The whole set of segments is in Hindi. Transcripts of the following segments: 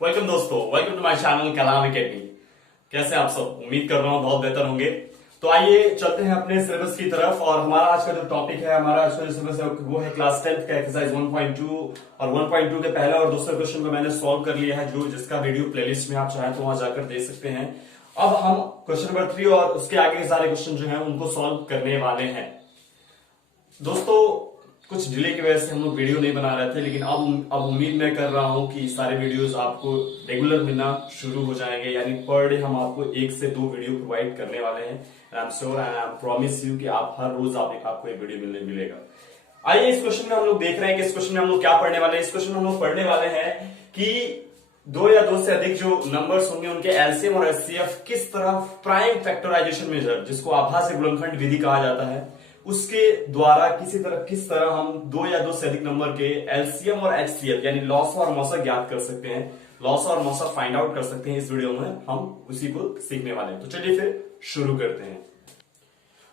वेलकम दोस्तों, welcome to my channel Kalam academy. कैसे आप सब? उम्मीद कर रहा हूँ बहुत बेहतर होंगे। तो आइए चलते हैं अपने सिलेबस की तरफ। और हमारा आज का जो टॉपिक है, हमारा आज का जो सिलेबस है वो है क्लास 10th का एक्सरसाइज 1.2। और 1.2 के पहला और दूसरा क्वेश्चन को मैंने सॉल्व कर लिया है, जो जिसका वीडियो प्लेलिस्ट में आप चाहें तो वहां जाकर देख सकते हैं। अब हम क्वेश्चन नंबर 3 और उसके आगे के सारे क्वेश्चन जो है उनको सॉल्व करने वाले हैं। दोस्तों, कुछ डिले की वजह से हम लोग वीडियो नहीं बना रहे थे, लेकिन अब उम्मीद मैं कर रहा हूं कि सारे वीडियोस आपको रेगुलर मिलना शुरू हो जाएंगे। यानी पर डे हम आपको 1 से 2 वीडियो प्रोवाइड करने वाले हैं। I am sure and I promise you कि आप हर रोज आपको एक वीडियो मिलेगा। आइए, इस क्वेश्चन में हम लोग देख रहे हैं कि इस क्वेश्चन में हम लोग क्या पढ़ने वाले हैं। इस क्वेश्चन में हम लोग पढ़ने वाले हैं कि दो या दो से अधिक जो नंबर्स होंगे उनके एलसीएम और एचसीएफ किस तरह प्राइम फैक्टराइजेशन मेथड, जिसको आभासी गुणनखंड विधि कहा जाता है, उसके द्वारा किस तरह हम दो या दो से अधिक नंबर के एलसीएम और एचसीएफ यानी लॉसा और मौसा ज्ञात कर सकते हैं, लॉसा और मौसा फाइंड आउट कर सकते हैं। इस वीडियो में हम उसी को सीखने वाले हैं। तो चलिए फिर शुरू करते हैं।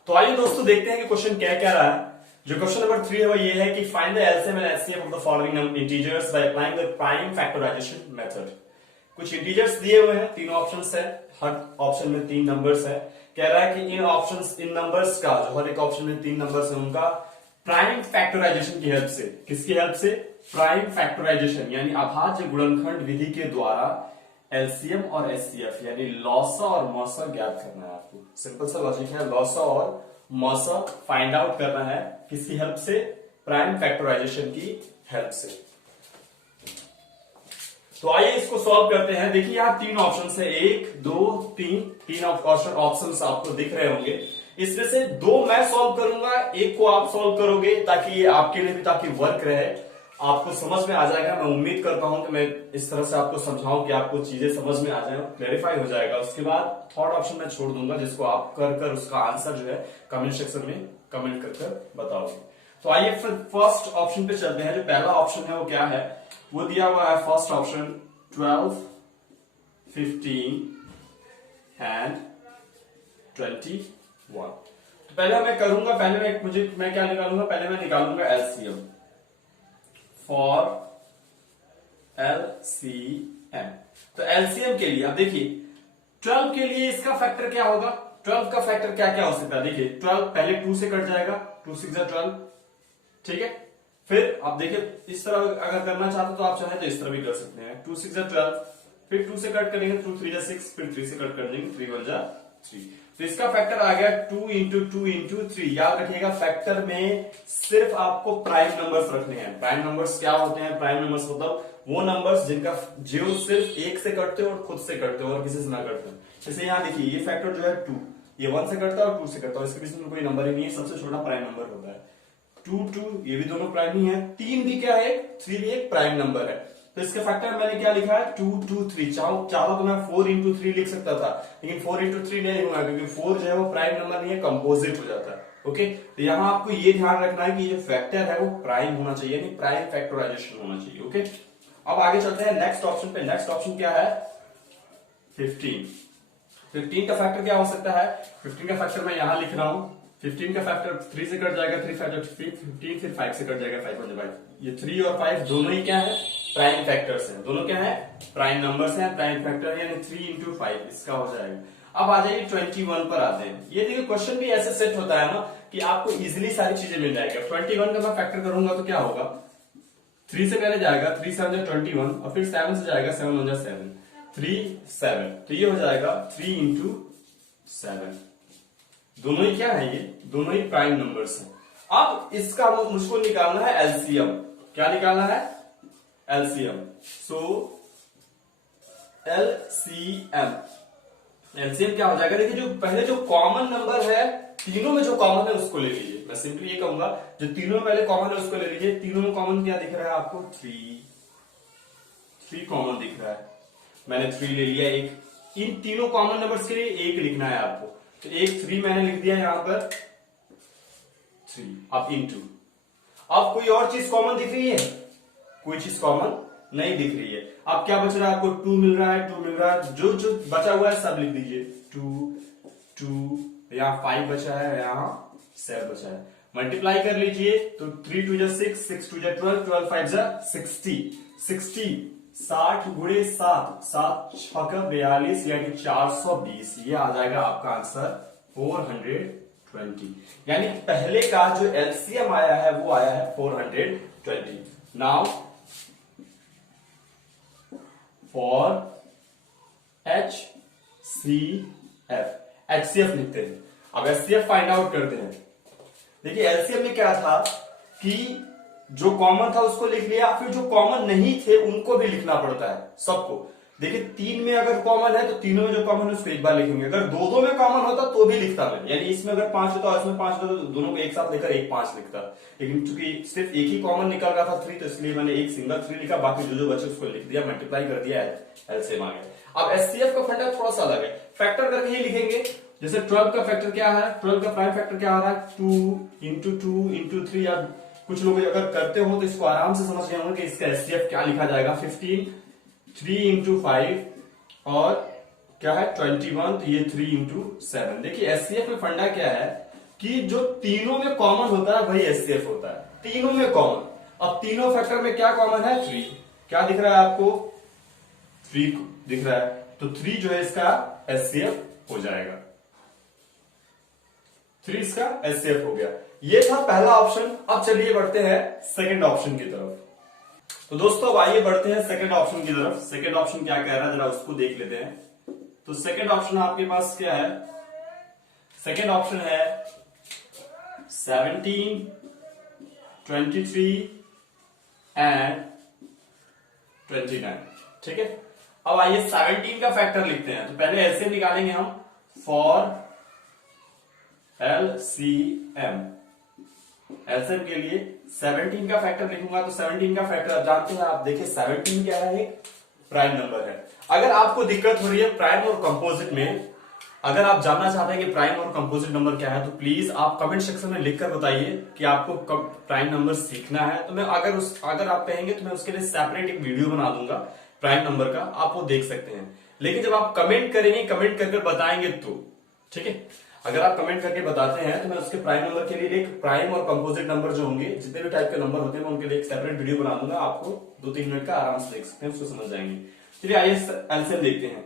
तो आइए दोस्तों, देखते हैं कि क्वेश्चन क्या क्या रहा है। जो क्वेश्चन नंबर 3 है वो ये है कि find the LCM and HCF of the following integers by applying the prime factorization method. कुछ इंटीजर्स दिए हुए हैं, तीनों ऑप्शंस है, हर ऑप्शन में 3 नंबर्स है। कह रहा है कि इन नंबर्स का, जो हर एक ऑप्शन में 3 नंबर्स है, उनका प्राइम फैक्टराइजेशन की हेल्प से, किसकी हेल्प से? प्राइम फैक्टराइजेशन यानी अभाज्य गुणनखंड विधि के द्वारा एलसीएम और एचसीएफ यानी लॉसा और मौसा ज्ञात करना है आपको। सिंपल सा लॉजिक है, लॉसा और मौसा फाइंड आउट करना है। किसकी हेल्प से? प्राइम फैक्टराइजेशन की हेल्प से। तो आइए इसको सॉल्व करते हैं। देखिए यहाँ 3 ऑप्शन है, 1 2 3 ऑप्शन आपको दिख रहे होंगे। इसमें से 2 मैं सॉल्व करूंगा, एक को आप सॉल्व करोगे, ताकि ये आपके लिए भी ताकि वर्क रहे, आपको समझ में आ जाएगा। मैं उम्मीद करता हूं कि मैं इस तरह से आपको समझाऊं कि आपको चीजें समझ में आ जाए, क्लैरिफाई हो जाएगा। उसके बाद थर्ड ऑप्शन मैं छोड़ दूंगा, जिसको आप कर उसका आंसर जो है कमेंट सेक्शन में कमेंट कर बताओगे। तो आइए फिर फर्स्ट ऑप्शन पे चलते हैं। जो पहला ऑप्शन है वो क्या है? वो दिया हुआ है फर्स्ट ऑप्शन 12, 15 एंड 21। तो पहले मैं करूंगा, मैं क्या निकालूंगा? पहले मैं निकालूंगा एलसीएम फॉर एलसीएम। तो एलसीएम के लिए अब देखिए 12 के लिए इसका फैक्टर क्या होगा? 12 का फैक्टर क्या क्या हो सकता है? देखिए 12 पहले 2 से कट जाएगा, 2 6 12, ठीक है। फिर आप देखिए इस तरह अगर करना चाहते तो आप चाहे तो इस तरह भी कर सकते हैं, 2 6 12, फिर 2 से कट करेंगे, 2 3 6, फिर 3 से कट कर देंगे, 3 1 3। तो इसका फैक्टर आ गया 2 इंटू 2 इंटू 3। याद रखिएगा, फैक्टर में सिर्फ आपको प्राइम नंबर्स रखने हैं। प्राइम नंबर्स क्या होते हैं? प्राइम नंबर्स मतलब वो नंबर्स जो सिर्फ 1 से कटते हो और खुद से कटते हो और किसी से ना कटते हो। जैसे यहाँ देखिए ये फैक्टर जो है 2, ये 1 से कटता है और 2 से कटता है, इसके बीच में कोई नंबर ही नहीं है, सबसे छोटा प्राइम नंबर होता है। 2 2 ये भी दोनों प्राइम ही है, 3 भी क्या है? 3 भी एक प्राइम नंबर है। तो इसके फैक्टर मैंने क्या लिखा है? 2 2 3। चाहो तो मैं 4 इंटू 3 लिख सकता था, लेकिन 4 इंटू 3 नहीं लिखूंगा, क्योंकि 4 जो है वो प्राइम नंबर नहीं है, कंपोजिट हो जाता है। ओके, तो यहां आपको ये ध्यान रखना है कि जो फैक्टर है वो प्राइम होना चाहिए, यानी प्राइम फैक्टराइजेशन होना चाहिए। ओके, अब आगे चलते हैं नेक्स्ट ऑप्शन पे। नेक्स्ट ऑप्शन क्या है? 15। 15 का फैक्टर क्या हो सकता है? 15 का फैक्टर मैं यहां लिख रहा हूं। 15 का फैक्टर 3 से कट जाएगा, 3 5 15, फिर 5 से कट जाएगा, 5 1 5। ये 3 और 5 दोनों ही क्या है? प्राइम फैक्टर्स हैं। दोनों क्या है? प्राइम नंबर्स हैं, प्राइम फैक्टर, यानी 3 इंटू 5 इसका हो जाएगा। अब आ जाइए 21 पर आते हैं। ये देखिए क्वेश्चन भी ऐसे सेट होता है ना कि आपको इजीली सारी चीजें मिल जाएगा। 21 का मैं फैक्टर करूंगा तो क्या होगा? 3 से पहले जाएगा, 3 7 21, और फिर 7 से जाएगा, 7 1 7, 3 7। तो ये हो जाएगा 3 इंटू 7। दोनों ही क्या है? ये दोनों ही प्राइम नंबर्स हैं। अब इसका मुझको निकालना है एलसीएम। क्या निकालना है? एलसीएम। सो एलसीएम क्या हो जाएगा? देखिए जो पहले जो कॉमन नंबर है, तीनों में जो कॉमन है उसको ले लीजिए। मैं सिंपली ये कहूंगा, जो तीनों में पहले कॉमन है उसको ले लीजिए। तीनों में कॉमन क्या दिख रहा है आपको? 3 कॉमन दिख रहा है। मैंने 3 ले लिया। एक इन तीनों कॉमन नंबर्स के लिए 1 लिखना है आपको, तो एक 3 मैंने लिख दिया यहां पर 3। अब इंटू, अब कोई और चीज कॉमन दिख रही है? कोई चीज कॉमन नहीं दिख रही है। अब क्या बच रहा है आपको? 2 मिल रहा है, 2 मिल रहा है। जो जो बचा हुआ है सब लिख दीजिए। 2 2, यहाँ 5 बचा है, यहाँ 7 बचा है। मल्टीप्लाई कर लीजिए तो 3 2 6, 6 2 12, 12 5 60, 60 60 गुणे 7, 7 6 42 यानी 420, ये आ जाएगा आपका आंसर 420। यानी पहले का जो एलसीएम आया है वो आया है 420। नाउ फॉर HCF लिखते हैं। अब HCF फाइंड आउट करते हैं। देखिए एलसीएम में क्या था कि जो कॉमन था उसको लिख लिया, फिर जो कॉमन नहीं थे उनको भी लिखना पड़ता है सबको। देखिए 3 में अगर कॉमन है तो तीनों में जो कॉमन है उसको एक बार लिखेंगे, अगर दो में कॉमन होता तो भी लिखता मैं, यानी इसमें अगर 5 होता और इसमें 5 होता तो दोनों को एक साथ लेकर 5 लिखता। लेकिन चूंकि सिर्फ एक ही कॉमन निकल रहा था 3, तो इसलिए मैंने एक सिंगल 3 लिखा, बाकी जो बचे उसको लिख दिया, मल्टीप्लाई कर दिया, एलसीएम आ गया। अब एचसीएफ का फंडा थोड़ा सा अलग है, फैक्टर करके ही लिखेंगे। जैसे 12 का फैक्टर क्या है, 12 का प्राइम फैक्टर क्या आ रहा है, 2 इंटू 2 इंटू 3, या कुछ लोग अगर करते हो तो इसको आराम से समझ गए होंगे कि इसका एचसीएफ क्या लिखा जाएगा, 15, 3 इंटू 5 और क्या है 21, तो ये 3 इंटू 7। देखिए एचसीएफ में फंडा क्या है कि जो तीनों में कॉमन होता है वही एचसीएफ होता है, तीनों में कॉमन। अब तीनों फैक्टर में क्या कॉमन है, 3। क्या दिख रहा है आपको, 3 दिख रहा है, तो 3 जो है इसका एचसीएफ हो जाएगा, 3 इसका एचसीएफ हो गया। ये था पहला ऑप्शन। अब चलिए बढ़ते हैं सेकंड ऑप्शन की तरफ। तो दोस्तों अब आइए बढ़ते हैं सेकंड ऑप्शन की तरफ। सेकंड ऑप्शन क्या कह रहा है जरा उसको देख लेते हैं। तो सेकंड ऑप्शन आपके पास क्या है, सेकंड ऑप्शन है 17, 23 एंड 29। ठीक है, अब आइए 17 का फैक्टर लिखते हैं। तो पहले ऐसे निकालेंगे हम, फॉर एलसीएम, एलसीएम के लिए 17 का फैक्टर लिखूंगा। तो 17 का फैक्टर आप जानते हैं, आप देखिए 17 क्या है, एक प्राइम नंबर है। अगर आपको दिक्कत हो रही है प्राइम और कंपोजिट में, अगर आप जानना चाहते हैं कि प्राइम और कंपोजिट नंबर क्या है, तो प्लीज आप कमेंट सेक्शन में लिखकर बताइए कि आपको प्राइम नंबर सीखना है। तो मैं अगर आप कहेंगे तो मैं उसके लिए सेपरेट एक वीडियो बना दूंगा प्राइम नंबर का, आप वो देख सकते हैं। लेकिन जब आप कमेंट करेंगे, कमेंट करके बताएंगे तो ठीक है, अगर आप कमेंट करके बताते हैं तो मैं उसके प्राइम नंबर के लिए एक प्राइम और कंपोजिट नंबर जो होंगे, जितने भी टाइप के नंबर होते हैं, मैं उनके लिए एक सेपरेट वीडियो बना दूंगा। आपको 2-3 मिनट का आराम से देख सकते हैं, उसको समझ जाएंगे। चलिए आइए एलसीएम देखते हैं।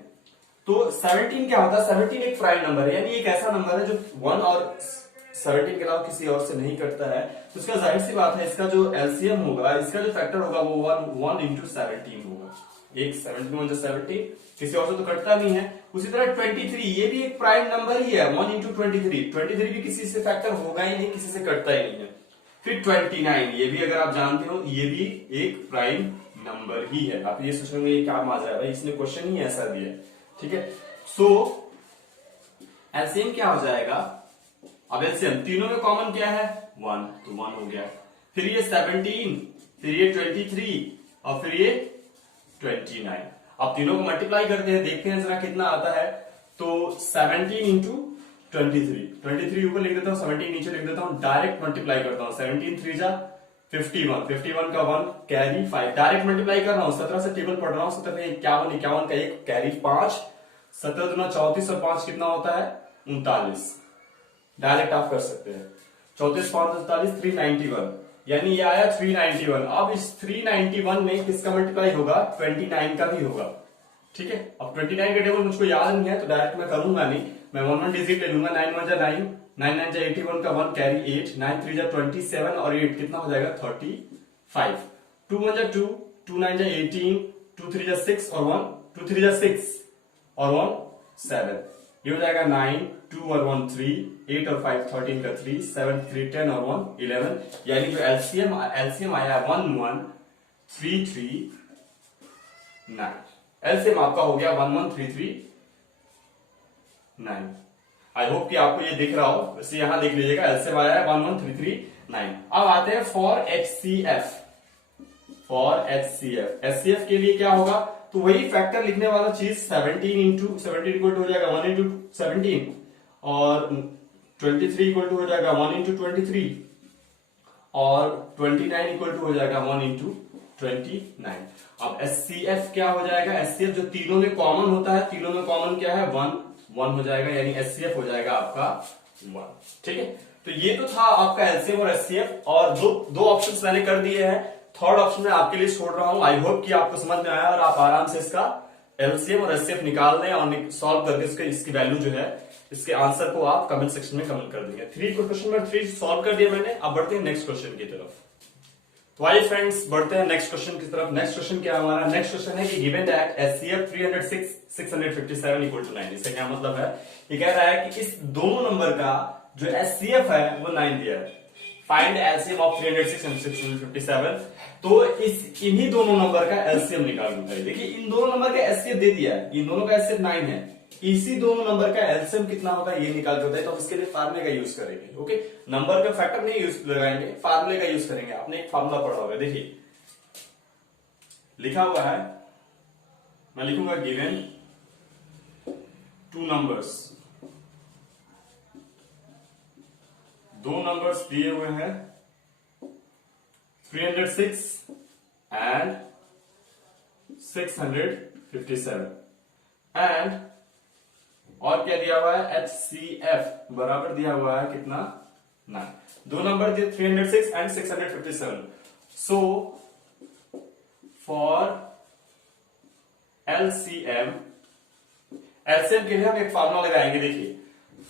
तो 17 क्या होता है, 17 एक प्राइम नंबर है, यानी एक ऐसा नंबर है जो 1 और 17 के अलावा किसी और से नहीं कटता है। तो इसका जाहिर सी बात है, इसका जो एलसीएम होगा, इसका जो फैक्टर होगा वो 1 इंटू 17 होगा। एक 17 किसी और से तो कटता नहीं है। उसी तरह 23 ये भी एक प्राइम नंबर ही है, 1 इंटू 23 भी किसी से फैक्टर होगा ही नहीं, किसी से कटता ही नहीं है। फिर 29 ये भी अगर आप जानते हो, ये भी एक प्राइम नंबर ही है। आप ये सोच रहे क्या माजरा है भाई, इसने क्वेश्चन ही ऐसा दिया है। ठीक है, सो एलसीएम क्या हो जाएगा, अब एलसीएम तीनों में कॉमन क्या है, 1, तो 1 हो गया। फिर ये 17, फिर ये 23 और फिर ये 29। अब तीनों को मल्टीप्लाई करते हैं, देखते हैं जरा कितना आता है। तो 17 इंटू 23 ऊपर लिख देता हूं, 17 नीचे लिख देता हूं, डायरेक्ट मल्टीप्लाई करता हूं। 17 3 जा 51 का 1 कैरी 5, डायरेक्ट मल्टीप्लाई कर रहा हूं, 17 से टेबल पढ़ रहा हूं। 17 51 का 1 कैरी 5, 17 दूना 34 और 5 कितना होता है 39। डायरेक्ट आप कर सकते हैं, 34 5 39 391, यानी ये आया 391। अब इस 391 में किसका मल्टीप्लाई होगा, 29 का भी होगा। ठीक है, अब 29 का टेबल मुझको याद नहीं है तो डायरेक्ट मैं करूंगा नहीं, मैं 1 डिजिट ले लूंगा। 9 1 जा 9, 9 9 जा 81 का 1 कैरी 8, 9 3 जा 27 और 8 कितना हो जाएगा 35। 2 1 जा 2, 2 9 जा 18, 2 3 जा 6 और 1, 2 3 जा 6 और 1 7, ये हो जाएगा 9, 2 और 1 3, 8 और 5 13 का 3, 7 3 10 और 1 11, यानी जो एलसीएम आया 11339। एलसीएम आपका हो गया 11339। आई होप कि आपको ये दिख रहा हो, वैसे यहां देख लीजिएगा एलसीएम आया है 11339। अब आते हैं फॉर एचसीएफ। फॉर एचसीएफ के लिए क्या होगा, तो वही फैक्टर लिखने वाला चीज 17 इंटू 17 इक्वल टू हो जाएगा 1 इंटू 17 और 23 इक्वल टू हो जाएगा 1 इंटू 23 और 29 इक्वल टू हो जाएगा 1 इंटू 29। अब एचसीएफ क्या हो जाएगा, एचसीएफ जो तीनों में कॉमन होता है, तीनों में कॉमन क्या है 1 हो जाएगा, यानी एचसीएफ हो जाएगा आपका 1। ठीक है, तो ये तो था आपका एलसीएम और एचसीएफ, और दो ऑप्शंस मैंने कर दिए हैं। थर्ड ऑप्शन में आपके लिए छोड़ रहा हूं। आई होप कि आपको समझ में आया और आप आराम से इसका एलसीएम और एचसीएफ निकाल लें और सॉल्व करके इसकी वैल्यू जो है, इसके आंसर को आप कमेंट सेक्शन में कमेंट कर देंगे। क्वेश्चन नंबर 3 सॉल्व कर दिया मैंने। अब बढ़ते हैं नेक्स्ट क्वेश्चन की तरफ। तो आइए फ्रेंड्स बढ़ते हैं नेक्स्ट क्वेश्चन की तरफ। नेक्स्ट क्वेश्चन क्या हमारा? नेक्स्ट क्वेश्चन है कि given that HCF 306 657 equal to 9। इसका क्या मतलब है? ये कह रहा है कि इस दोनों नंबर का जो एचसीएफ है वो 9 दिया है। Find LCM of 306 and 657। तो इन्हीं दोनों नंबर का एलसीएम निकालना है। देखिए इन दोनों नंबर का एचसीएफ दे दिया है, इन दोनों का एचसीएफ 9 है। इसी दोनों नंबर का एलसीएम कितना होगा ये निकाल के बताए, तो हम इसके लिए फार्मूले का यूज करेंगे। ओके, नंबर का फैक्टर नहीं यूज लगाएंगे, फार्मूले का यूज करेंगे। आपने एक फार्मूला पढ़ा होगा, देखिए लिखा हुआ है, मैं लिखूंगा गिवन टू नंबर्स, दो नंबर्स दिए हुए हैं 306 एंड 657 एंड और क्या दिया हुआ है? HCF बराबर दिया हुआ है कितना? 9। दो नंबर दिए 306 एंड 657। सो फॉर LCM के लिए हम एक फार्मूला लगाएंगे। देखिए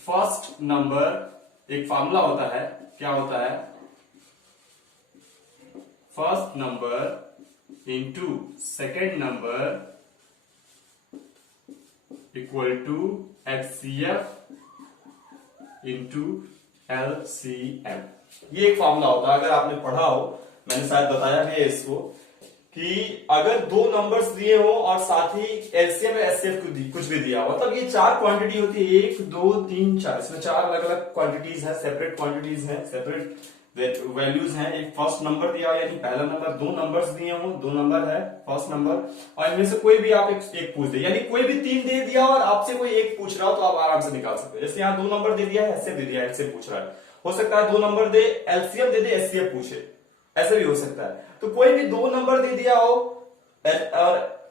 फर्स्ट नंबर, एक फार्मूला होता है, क्या होता है? First number into second number equal to HCF into LCM। ये एक फार्मूला होता है, अगर आपने पढ़ा हो, मैंने शायद बताया भी है इसको, कि अगर दो नंबर्स दिए हो और साथ ही एलसीएम या एचसीएफ कुछ भी दिया हो, मतलब ये चार क्वांटिटी होती है, 1 2 3 4, इसमें चार अलग अलग क्वांटिटीज है, सेपरेट क्वांटिटीज है, सेपरेट वैल्यूज हैं। एक फर्स्ट नंबर दिया हो, यानी पहला नंबर, दो नंबर्स दिए हो, दो नंबर है फर्स्ट नंबर, और इनमें से कोई भी आप एक पूछ दे, यानी कोई भी 3 दे दिया और आपसे कोई एक पूछ रहा हो तो आप आराम से निकाल सकते हो। जैसे यहाँ 2 नंबर दे दिया है, एचसीएफ दे दिया है, एचसीएफ पूछ रहा है, हो सकता है 2 नंबर दे एलसीएम दे दे, एचसीएफ पूछे, ऐसे भी हो सकता है। तो कोई भी 2 नंबर दे दिया हो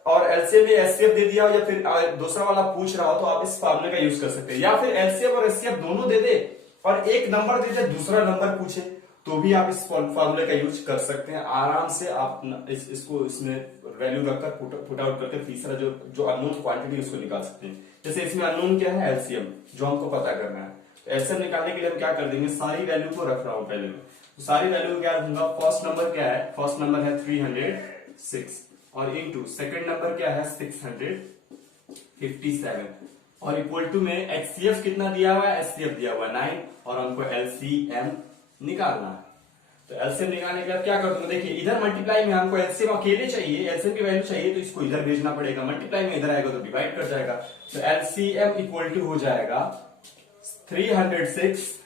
और एलसीएम या एचसीएफ दे दिया हो, या फिर दूसरा वाला पूछ रहा हो, तो आप इस फार्मूले का यूज कर सकते हैं। या फिर एलसीएम और एचसीएफ दोनों दे दे और एक नंबर दे दे, दूसरा नंबर पूछे, तो भी आप इस फार्मूले का यूज कर सकते हैं। आराम से आप इसको इसमें वैल्यू रखकर पुट आउट करके तीसरा जो अननोन क्वांटिटी उसको निकाल सकते हैं। जैसे इसमें अननोन क्या है? एलसीएम, जो हमको पता करना है। तो एलसीएम निकालने के लिए हम क्या कर देंगे? सारी वैल्यू को रख रहा हूं पहले में, तो सारी वैल्यू को क्या रखूंगा? फर्स्ट नंबर क्या है? फर्स्ट नंबर है 306 और इंटू सेकेंड नंबर क्या है? 657 और इक्वल टू में एचसीएफ कितना दिया हुआ है? एचसीएफ दिया हुआ है 9 और हमको एलसीएम निकालना है। तो एलसीएम निकालने के बाद क्या कर दूंगा? देखिए इधर मल्टीप्लाई में हमको एलसीएम अकेले चाहिए, एलसीएम की वैल्यू चाहिए, तो इसको इधर भेजना पड़ेगा। मल्टीप्लाई में इधर आएगा तो डिवाइड कर जाएगा। तो एलसीएम इक्वल टू हो जाएगा 306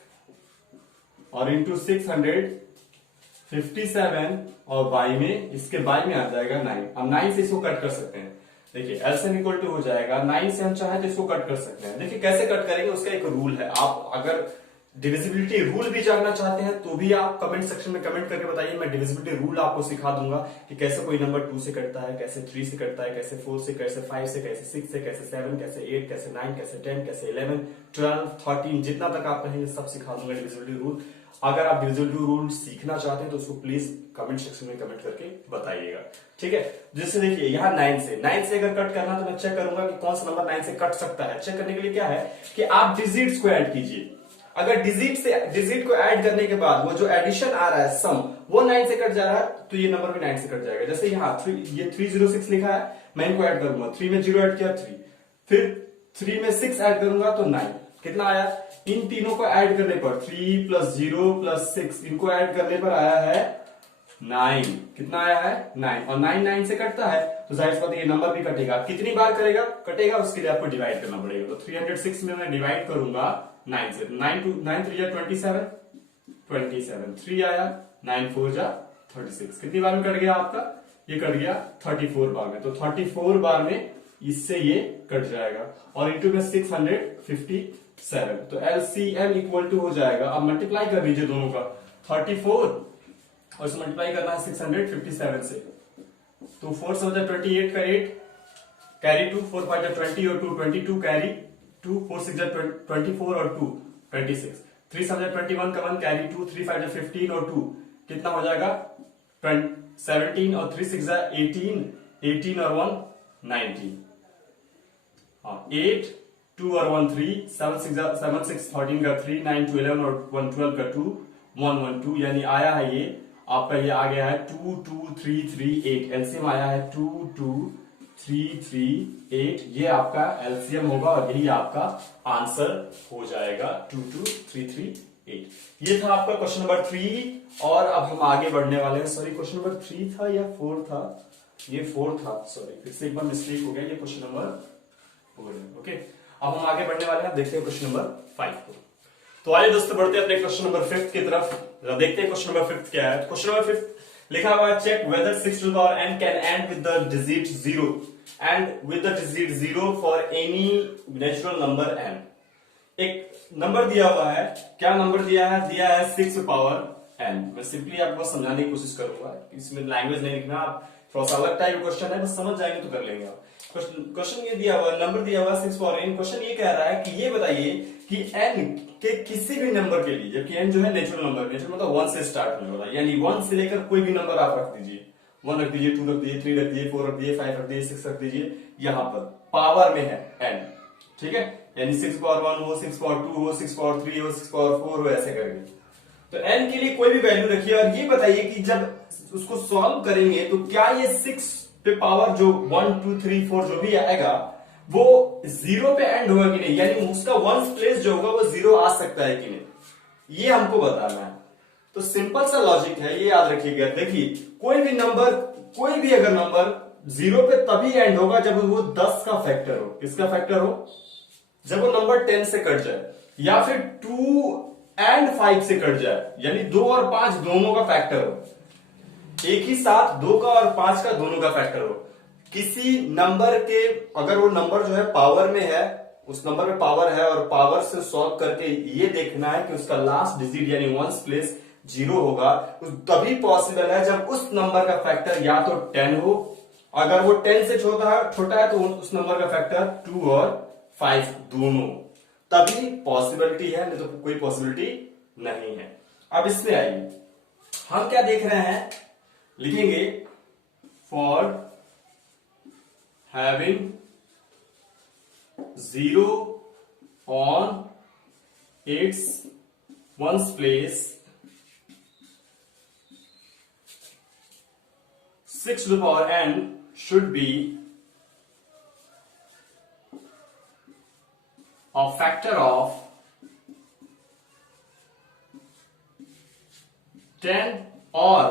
और इंटू 657 और बाई में, इसके बाई में आ जाएगा 9। अब 9 से इसको कट कर सकते हैं। देखिए एलसीएम इक्वल टू हो जाएगा 9 से हम चाहे तो इसको कट कर सकते हैं। देखिए कैसे कट करेंगे उसका एक रूल है। आप अगर डिविजिबिलिटी रूल भी जानना चाहते हैं तो भी आप कमेंट सेक्शन में कमेंट करके बताइए, मैं डिविजिबिलिटी रूल आपको सिखा दूंगा कि कैसे कोई नंबर 2 से कटता है, कैसे 3 से कटता है, कैसे 4 से, कैसे 5 से, कैसे 6 से, कैसे 7, कैसे 8, कैसे 9, कैसे 10, कैसे 11, 12, 13, जितना तक आप कहेंगे सब सिखा दूंगा डिविजिबिलिटी रूल। अगर आप डिविजिबिलिटी रूल सीखना चाहते हैं तो उसको प्लीज कमेंट सेक्शन में कमेंट करके बताइएगा, ठीक है। जैसे देखिए यहाँ 9 से अगर कट करना तो मैं चेक करूंगा कि कौन सा नंबर 9 से कट सकता है। चेक करने के लिए क्या है कि आप डिजिट्स को ऐड कीजिए। अगर डिजिट को ऐड करने के बाद वो जो एडिशन आ रहा है सम, वो 9 से कट जा रहा है तो ये नंबर भी 9 से कट जाएगा। जैसे यहाँ 306 लिखा है, मैं इनको ऐड करूंगा, 3 में 0 ऐड किया 3, फिर 3 में 6 ऐड करूंगा तो 9। कितना आया? इन तीनों को ऐड करने पर 3 + 0 + 6, इनको ऐड करने पर आया है 9। कितना आया है? 9। और 9 9 से कटता है तो जाहिर सी बात है ये नंबर भी कटेगा। कितनी बार कटेगा उसके लिए आपको डिवाइड करना पड़ेगा। तो 306 में मैं डिवाइड करूंगा 9 से, 9 3 या 27, 3 आया, 9 4 जा 36। कितनी बार में कट गया आपका? ये कट गया 34 बार में। तो 34 बार में इससे ये कट जाएगा और इंटू में 657। तो एलसीएम इक्वल टू हो जाएगा, अब मल्टीप्लाई कर लीजिए दोनों का, 34 और इसे मल्टीप्लाई करना है 657 से। तो 4 से 28 का 8 कैरी 2, 4 5 20 और 2 22 कैरी 2, 4 6 24 और 2 26, 3 7 21 का 1 कैरी 2, 3 5 15 और 2 कितना हो जाएगा? 17 और 3 6 18, 18 और 1 19, हाँ 8 2 और 1 3, 7 6 13 का 3, 9 2 11 और 1 12 का 2, 1 1 2, यानी आया है ये आपका, ये आ गया है 2 2 3 3 8। एलसीएम आया है 2 2 3 3 8, ये आपका एलसीएम होगा और यही आपका आंसर हो जाएगा 2 2 3 3 8। ये था आपका क्वेश्चन नंबर 3 और अब हम आगे बढ़ने वाले हैं। सॉरी क्वेश्चन नंबर 3 था या 4 था? ये 4 था, सॉरी फिर से एक बार मिस्टेक हो गया, ये क्वेश्चन नंबर 4 है। ओके, अब हम आगे बढ़ने वाले हैं, देखते हैं क्वेश्चन नंबर 5 को। तो आइए दोस्तों बढ़ते हैं अपने क्वेश्चन नंबर 5 की तरफ। देखते हैं क्वेश्चन नंबर 5 क्या है। क्वेश्चन नंबर 5 लिखा हुआ है, check whether 6 to the power n can end with the digit 0 end with the digit 0 for any natural number n। एक नंबर दिया हुआ है, क्या नंबर दिया है? दिया है 6 to the power n। मैं सिंपली आपको समझाने की कोशिश करूंगा, इसमें लैंग्वेज नहीं लिखना, आप थोड़ा सा अलग टाइप क्वेश्चन है, बस समझ जाएंगे तो कर लेंगे आप। क्वेश्चन ये दिया हुआ, नंबर दिया हुआ 6 power n। क्वेश्चन ये कह रहा है कि ये बताइए कि n के किसी भी नंबर के लिए, जबकि n जो है नेचुरल नंबर, नेचुरल मतलब 1 से स्टार्ट होने वाला, यानी 1 से लेकर कोई भी नंबर आप रख दीजिए, 1 रख दीजिए, 2 रख दीजिए, 3 रख दीजिए, 4 रख दीजिए, 5 रख दीजिए, 6 रख दीजिए, यहां पर पावर में है n, ठीक है, यानी 6 power 1 हो, 6 power 2 हो, 6 power 3 हो, 6 power 4 हो, ऐसे करके। तो n के लिए कोई भी वैल्यू रखिए और ये बताइए कि जब उसको सॉल्व करेंगे तो क्या ये 6 पे पावर जो 1 2 3 4 जो भी आएगा वो 0 पे एंड होगा कि नहीं, यानी उसका वंस प्लेस जो होगा वो 0 आ सकता है कि नहीं, ये हमको बताना है। तो सिंपल सा लॉजिक है, ये याद रखिएगा। देखिए कोई भी नंबर, कोई भी अगर नंबर 0 पे तभी एंड होगा जब वो 10 का फैक्टर हो। किसका फैक्टर हो? जब वो नंबर 10 से कट जाए, या फिर 2 एंड 5 से कट जाए, यानी 2 और 5 दोनों का फैक्टर हो, एक ही साथ 2 का और 5 का दोनों का फैक्टर हो। किसी नंबर के अगर वो नंबर जो है पावर में है, उस नंबर में पावर है और पावर से सॉल्व करके ये देखना है कि उसका लास्ट डिजिट यानी वंस प्लेस 0 होगा, तभी पॉसिबल है जब उस नंबर का फैक्टर या तो 10 हो, अगर वो 10 से छोटा है तो उस नंबर का फैक्टर 2 और 5 दोनों, तभी पॉसिबिलिटी है, नहीं तो कोई पॉसिबिलिटी नहीं है। अब इसमें आइए, हम क्या देख रहे हैं, लिखेंगे for having 0 on it's ones place 6 to the power n should be a factor of 10 or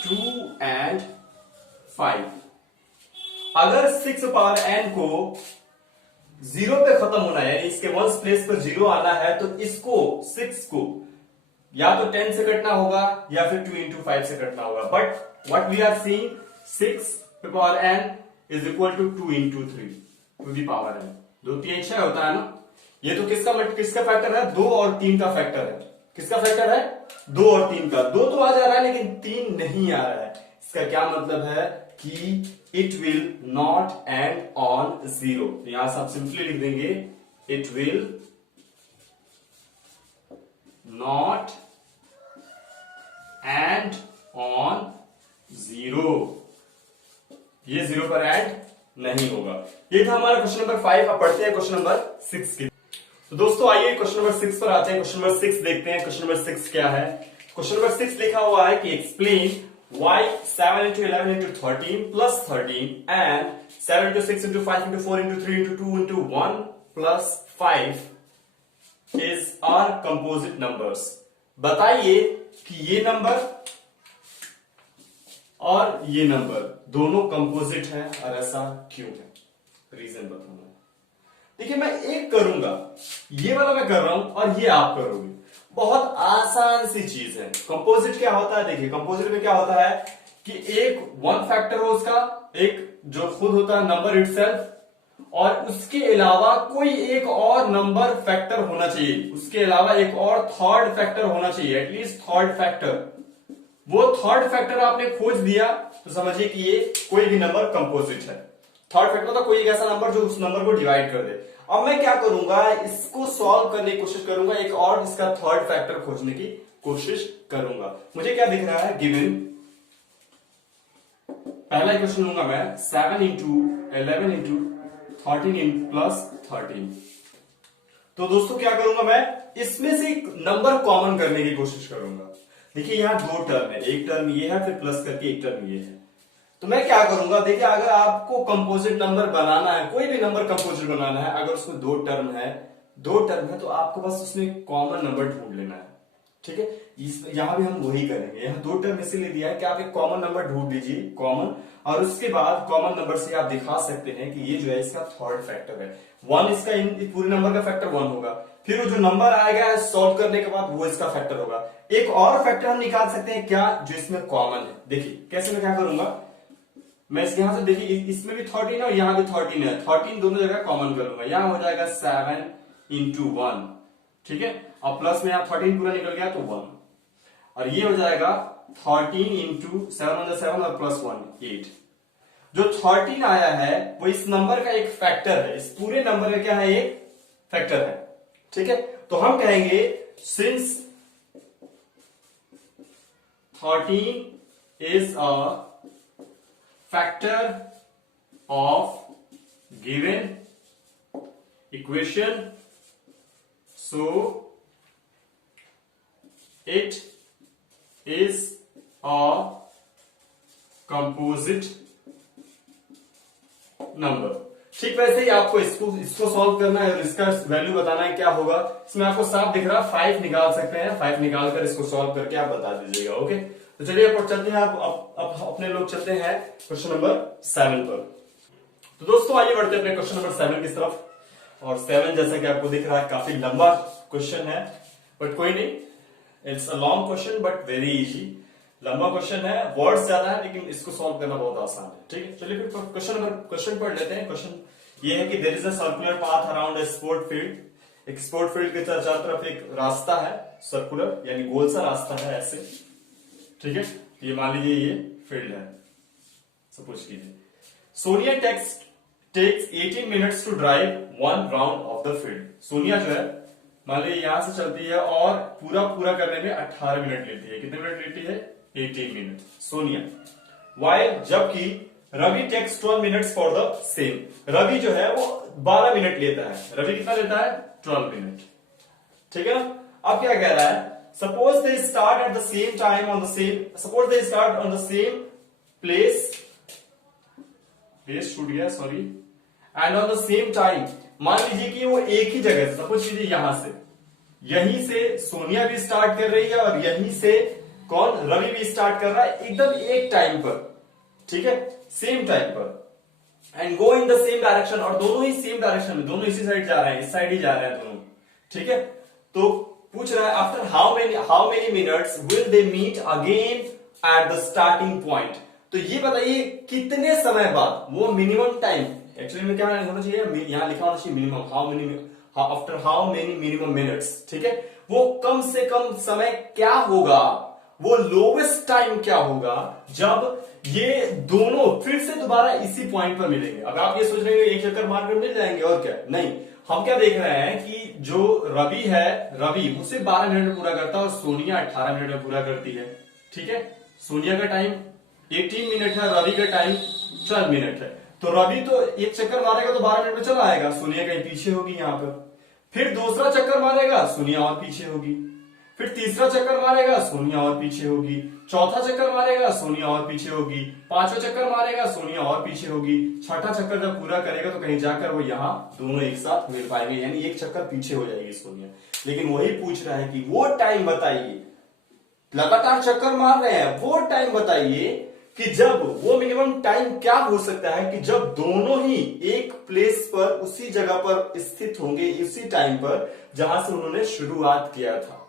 2 and 5। अगर 6 पावर n को 0 पे खत्म होना है, यानी इसके वंस प्लेस पर 0 आना है, तो इसको 6 को या तो 10 से कटना होगा या फिर 2 into 5 से कटना होगा। But what we are seeing, 6 पे power n is equal to 2 into 3 to the power n। 2 3 6 होता है ना, ये तो किसका फैक्टर है? 2 और 3 का फैक्टर है। किसका फैक्टर है? 2 और 3 का। 2 तो आ जा रहा है लेकिन 3 नहीं आ रहा है। इसका क्या मतलब है कि it will not and on 0। यहां से आप सिंपली लिख देंगे it will not and on 0, ये 0 पर एंड नहीं होगा। ये था हमारा क्वेश्चन नंबर 5। अब पढ़ते हैं क्वेश्चन नंबर 6 की। तो दोस्तों आइए क्वेश्चन नंबर 6 पर आते हैं। क्वेश्चन नंबर 6 देखते हैं। क्वेश्चन नंबर 6 क्या है? क्वेश्चन नंबर 6 लिखा हुआ है कि explain why 7 into 11 into 13 plus 13 and 7 into 6 into 5 into 4 into 3 into 2 into 1 plus 5 is our composite numbers। बताइए कि ये नंबर और ये नंबर दोनों कंपोजिट हैं और ऐसा क्यों है? रीजन बताऊंगा। देखिए मैं एक करूंगा, ये वाला मैं कर रहा हूं और ये आप करोगे। बहुत आसान सी चीज है। कंपोजिट क्या होता है? देखिए कंपोजिट में क्या होता है कि एक वन फैक्टर हो उसका, एक जो खुद होता है नंबर इटसेल्फ, और उसके अलावा कोई एक और नंबर फैक्टर होना चाहिए, उसके अलावा एक और थर्ड फैक्टर होना चाहिए, एटलीस्ट थर्ड फैक्टर। वो थर्ड फैक्टर आपने खोज दिया तो समझिए कि ये कोई भी नंबर कंपोजिट है। थर्ड फैक्टर मतलब कोई एक ऐसा नंबर जो उस नंबर को डिवाइड कर दे। अब मैं क्या करूंगा, इसको सॉल्व करने की कोशिश करूंगा, एक और इसका थर्ड फैक्टर खोजने की कोशिश करूंगा। मुझे क्या दिख रहा है, गिवन पहला इक्वेशन लूंगा मैं 7 इंटू 11 इंटू 13 इन प्लस 13। तो दोस्तों क्या करूंगा मैं, इसमें से एक नंबर कॉमन करने की कोशिश करूंगा। देखिए यहां दो टर्म है, एक टर्म ये है फिर प्लस करके एक टर्म ये है। तो मैं क्या करूंगा, देखिए अगर आपको कंपोजिट नंबर बनाना है, कोई भी नंबर कंपोजिट बनाना है, अगर उसमें दो टर्म है तो आपको बस उसमें कॉमन नंबर ढूंढ लेना है। ठीक है, यहां भी हम वही करेंगे। यहां दो टर्म इसीलिए दिया है कि आप एक कॉमन नंबर ढूंढ लीजिए, कॉमन, और उसके बाद कॉमन नंबर से आप दिखा सकते हैं कि ये जो है इसका थर्ड फैक्टर है। वन इसका पूरे नंबर का फैक्टर वन होगा, फिर वो जो नंबर आएगा सॉल्व करने के बाद वो इसका फैक्टर होगा। एक और फैक्टर हम निकाल सकते हैं क्या, जो इसमें कॉमन है। देखिए कैसे, मैं क्या करूंगा, मैं यहां से देखिए इसमें भी 13 है और यहां भी 13 है, 13 दोनों जगह कॉमन करूंगा। यहां हो जाएगा 7 इंटू 1, ठीक है, और प्लस में यहां 13 पूरा निकल गया तो 1, और ये हो जाएगा 13 इंटू 7 और प्लस 1 8। जो 13 आया है वो इस नंबर का एक फैक्टर है, इस पूरे नंबर का क्या है, एक फैक्टर है। ठीक है, तो हम कहेंगे since 13 is a factor of given equation, so it is a composite number। ठीक वैसे ही आपको इसको सॉल्व करना है और इसका वैल्यू बताना है क्या होगा। इसमें आपको साफ दिख रहा है 5 निकाल सकते हैं, 5 निकालकर इसको सॉल्व करके आप बता दीजिएगा। ओके, तो चलिए अब चलते हैं, आप अपने लोग चलते हैं क्वेश्चन नंबर 7 पर। तो दोस्तों आइए बढ़ते हैं अपने क्वेश्चन नंबर 7 की तरफ। और 7 जैसा कि आपको दिख रहा है काफी लंबा क्वेश्चन है, बट कोई नहीं, it's a long question but very easy. लंबा क्वेश्चन है, वर्ड्स ज्यादा है, लेकिन इसको सॉल्व करना बहुत आसान है। ठीक है, चलिए फिर क्वेश्चन पढ़ लेते हैं। क्वेश्चन ये है कि there is a circular path around a sport field. एक स्पोर्ट फील्ड के चारों तरफ एक रास्ता है, सर्कुलर यानी गोल सा रास्ता है ऐसे। ठीक है, ये मान लीजिए ये फील्ड है, सपोज कीजिए। Sonia takes 18 minutes to drive one round of the field। Sonia जो है मान लीजिए यहां से चलती है और पूरा करने में 18 मिनट लेती है। कितने मिनट लेती है, 18 मिनट सोनिया। While जबकि Ravi takes 12 minutes for the same. Ravi जो है वो 12 मिनट लेता है। रवि कितना लेता है, 12 मिनट। ठीक है ना, अब क्या कह रहा है, suppose they start at the same time on the same, suppose they start on the same place, base छूट गया sorry, and on the same time. मान लीजिए कि वो एक ही जगह, सपोज कीजिए यहीं से सोनिया भी स्टार्ट कर रही है और यहीं से कौन, रवि भी स्टार्ट कर रहा है, एकदम एक टाइम पर। ठीक है, सेम टाइम पर, and go in the same direction, और दोनों ही सेम डायरेक्शन में, दोनों इसी साइड जा रहे हैं, इस साइड ही जा रहे हैं दोनों। ठीक है, तो पूछ रहा है after how many minutes will they meet again at the starting point. तो ये बताइए कितने समय बाद, वो मिनिमम टाइम, एक्चुअली में क्या होना चाहिए, यहां लिखा होना चाहिए minimum, after how many minimum minutes. ठीक है, वो कम से कम समय क्या होगा, वो लोवेस्ट टाइम क्या होगा जब ये दोनों फिर से दोबारा इसी पॉइंट पर मिलेंगे। अब आप ये सोच रहे हैं एक चक्कर मारकर मिल जाएंगे, और क्या, नहीं, हम क्या देख रहे हैं कि जो रवि है, रवि उसे 12 मिनट में पूरा करता है और सोनिया 18 मिनट में पूरा करती है। ठीक है, सोनिया का टाइम 18 मिनट है, रवि का टाइम 12 मिनट है। तो रवि तो एक चक्कर मारेगा तो 12 मिनट में चला आएगा, सोनिया कहीं पीछे होगी यहां पर। फिर दूसरा चक्कर मारेगा, सोनिया और पीछे होगी। फिर तीसरा चक्कर मारेगा, सोनिया और पीछे होगी। चौथा चक्कर मारेगा, सोनिया और पीछे होगी। पांचवा चक्कर मारेगा, सोनिया और पीछे होगी। छठा चक्कर जब पूरा करेगा तो कहीं जाकर वो यहां दोनों एक साथ मिल पाएंगे, यानी एक चक्कर पीछे हो जाएगी सोनिया। लेकिन वही पूछ रहा है कि वो टाइम बताइए, लगातार चक्कर मार रहे हैं, वो टाइम बताइए कि जब वो मिनिमम टाइम क्या हो सकता है कि जब दोनों ही एक प्लेस पर, उसी जगह पर स्थित होंगे, इसी टाइम पर जहां से उन्होंने शुरुआत किया था,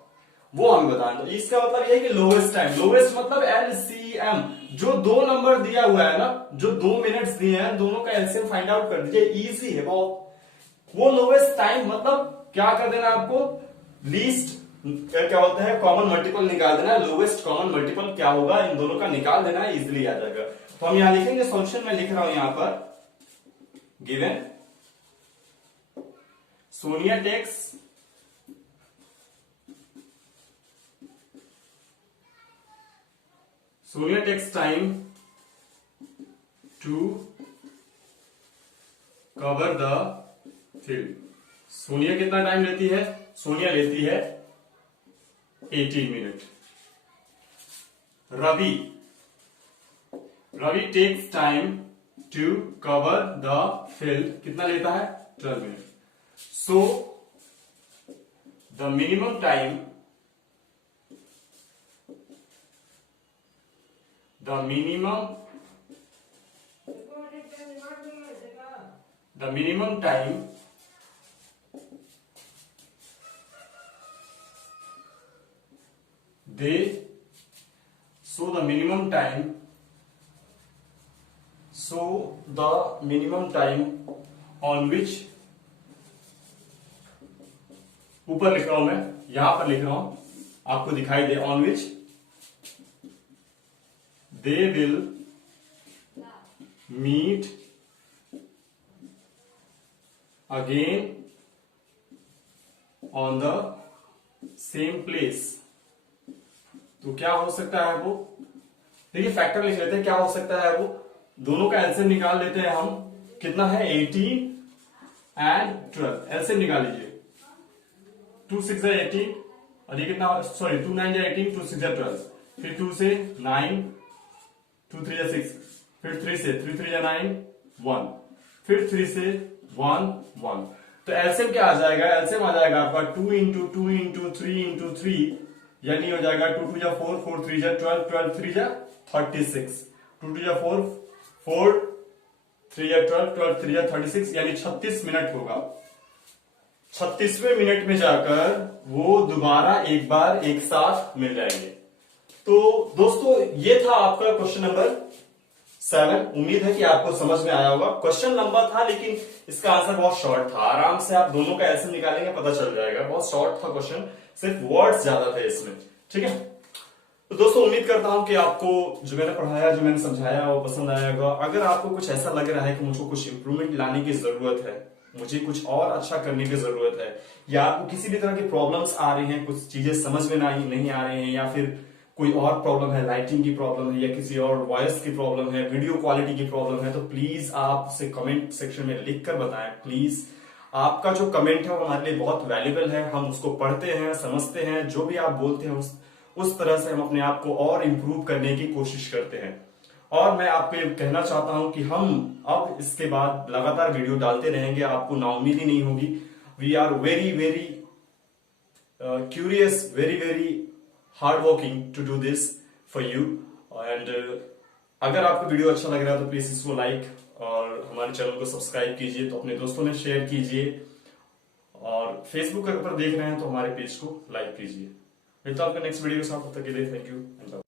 वो हमें बताना। तो इसका मतलब ये है कि लोवेस्ट टाइम, लोवेस्ट मतलब LCM, जो दो नंबर दिया हुआ है ना, जो 2 मिनट्स दिए हैं, दोनों का LCM फाइंड आउट कर दीजिए, इजी है बहुत। वो लोवेस्ट टाइम मतलब क्या कर देना आपको, लीस्ट क्या बोलते हैं, कॉमन मल्टीपल निकाल देना है। लोवेस्ट कॉमन मल्टीपल क्या होगा, इन दोनों का निकाल देना है, इजिली आ जाएगा। तो हम यहां लिखेंगे सॉल्यूशन, मैं लिख रहा हूं यहां पर, given Sonia takes Sonia takes time to cover the field. Sonia कितना टाइम लेती है? सोनिया लेती है 18 minute. Ravi takes time to cover the field, कितना लेता है? 12 minute. So the minimum time the minimum time on which, ऊपर लिख रहा हूं मैं, यहां पर लिख रहा हूं, आपको दिखाई दे, on which they will meet again on the same place। तो क्या हो सकता है वो? देखिए फैक्टर लिख लेते हैं, क्या हो सकता है वो? दोनों का एलसीएम निकाल लेते हैं हम। कितना है? 18 एंड 12। एलसीएम निकाल लीजिए। 2 6 जा 18 और ये कितना? सॉरी 2 9 जा 18, 2 6 जा 12, फिर 2 से 9, 2 3 जा 6, फिर 3 से 3 3 जा 9 1, फिर 3 से 1 1। तो एलसीएम क्या आ जाएगा? एलसीएम आ जाएगा आपका 2 इंटू 2 इंटू 3 इंटू 3, यानी हो जाएगा 2 2 जा 4, 4 3 जा 12, 12 3 जा 36, 2 2 जा 4, 4 3 जा 12, 12 3 जा 36, यानी 36 मिनट होगा। 36वें मिनट में जाकर वो दोबारा एक बार एक साथ मिल जाएंगे। तो दोस्तों ये था आपका क्वेश्चन नंबर 7। उम्मीद है कि आपको समझ में आया होगा। क्वेश्चन लंबा था लेकिन इसका आंसर बहुत शॉर्ट था। आराम से आप दोनों का एलसीएम निकालेंगे, पता चल जाएगा। बहुत शॉर्ट था क्वेश्चन, सिर्फ वर्ड्स ज्यादा थे इसमें। ठीक है, तो दोस्तों उम्मीद करता हूं कि आपको जो मैंने पढ़ाया, जो मैंने समझाया वो पसंद आया होगा। अगर आपको कुछ ऐसा लग रहा है कि मुझको कुछ इंप्रूवमेंट लाने की जरूरत है, मुझे कुछ और अच्छा करने की जरूरत है, या आपको किसी भी तरह की प्रॉब्लम्स आ रही हैं, कुछ चीजें समझ में नहीं आ रही हैं, या फिर कोई और प्रॉब्लम है, लाइटिंग की प्रॉब्लम है, या किसी और वॉइस की प्रॉब्लम है, वीडियो क्वालिटी की प्रॉब्लम है, तो प्लीज आप उसे कमेंट सेक्शन में लिख कर बताएं। प्लीज आपका जो कमेंट है वो हमारे लिए बहुत वैल्यूबल है। हम उसको पढ़ते हैं, समझते हैं, जो भी आप बोलते हैं उस तरह से हम अपने आप को और इम्प्रूव करने की कोशिश करते हैं। और मैं आपको ये कहना चाहता हूं कि हम अब इसके बाद लगातार वीडियो डालते रहेंगे, आपको नाउमीदी नहीं होगी। We are very very curious, very very hard working to do this for you. And अगर आपको वीडियो अच्छा लग रहा है तो प्लीज इसको लाइक और हमारे चैनल को सब्सक्राइब कीजिए, तो अपने दोस्तों में शेयर कीजिए, और फेसबुक पर देख रहे हैं तो हमारे पेज को लाइक कीजिए। मिलता हूं आपके नेक्स्ट वीडियो के साथ, तब तक के लिए थैंक यू एंड